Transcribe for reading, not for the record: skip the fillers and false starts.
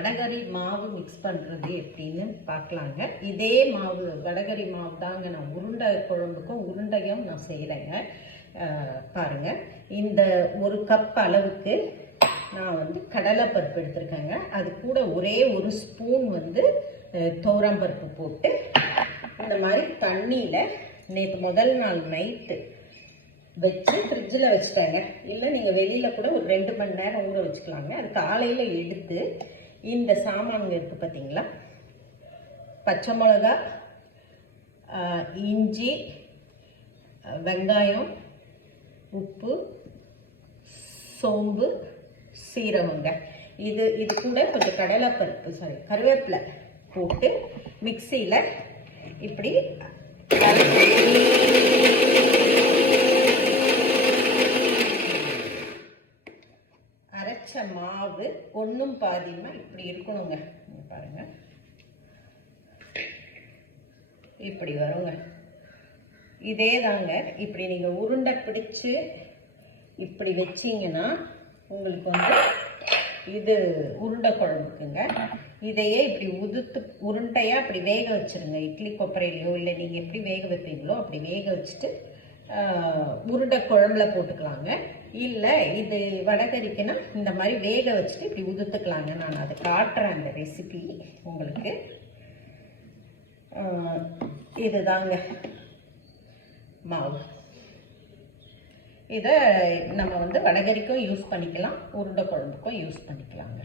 வடகரி மாவு மிக்ஸ் பண்ணுறது எப்படின்னு பார்க்கலாங்க. இதே மாவு வடகரி மாவு தாங்க நான் உருண்டை குழம்புக்கும் உருண்டையும் நான் செய்கிறேங்க. பாருங்கள், இந்த 1 கப் அளவுக்கு நான் வந்து கடலைப்பருப்பு எடுத்திருக்கேங்க. அது கூட ஒரே 1 ஸ்பூன் வந்து துவரம்பருப்பு போட்டு இந்த மாதிரி தண்ணியில் நேற்று முதல் நாள் நைட்டு வச்சு ஃப்ரிட்ஜில் வச்சுட்டாங்க. இல்லை நீங்கள் வெளியில் கூட ஒரு 2 மணி நேரம் ஊற வச்சுக்கலாங்க. அது காலையில் எடுத்து இந்த சாமான்கள் இருக்குது பார்த்தீங்களா, பச்சை மிளகா, இஞ்சி, வெங்காயம், உப்பு, சோம்பு, சீரகங்க, இது கூட கொஞ்சம் கடலைப்பருப்பு கருவேப்பிலை போட்டு மிக்சியில் இப்படி அரைச்ச மாவு ஒன்றும் பாதியுமா இப்படி இருக்கணுங்க. பாருங்க, இப்படி வருங்க. இதே தாங்க, இப்படி நீங்கள் உருண்டை பிடிச்சு இப்படி வச்சிங்கன்னா உங்களுக்கு வந்து இது உருண்டை குழம்புக்குங்க. இதையே இப்படி உருண்டையாக அப்படி வேக வச்சுருங்க. இட்லி கொப்பரையிலையோ இல்லை நீங்கள் எப்படி வேக வைப்பீங்களோ அப்படி வேக வச்சுட்டு உருண்டை குழம்புல போட்டுக்கலாங்க. இல்லை இது வடகரிக்குன்னா இந்த மாதிரி வேக வச்சுட்டு இப்படி உதுத்துக்கலாங்க. நான் அதை காட்டுறேன் அந்த ரெசிபி உங்களுக்கு. இதுதாங்க மாவு. இதை நம்ம வந்து வடகரிக்கும் யூஸ் பண்ணிக்கலாம், உருண்டை குழம்புக்கும் யூஸ் பண்ணிக்கலாங்க.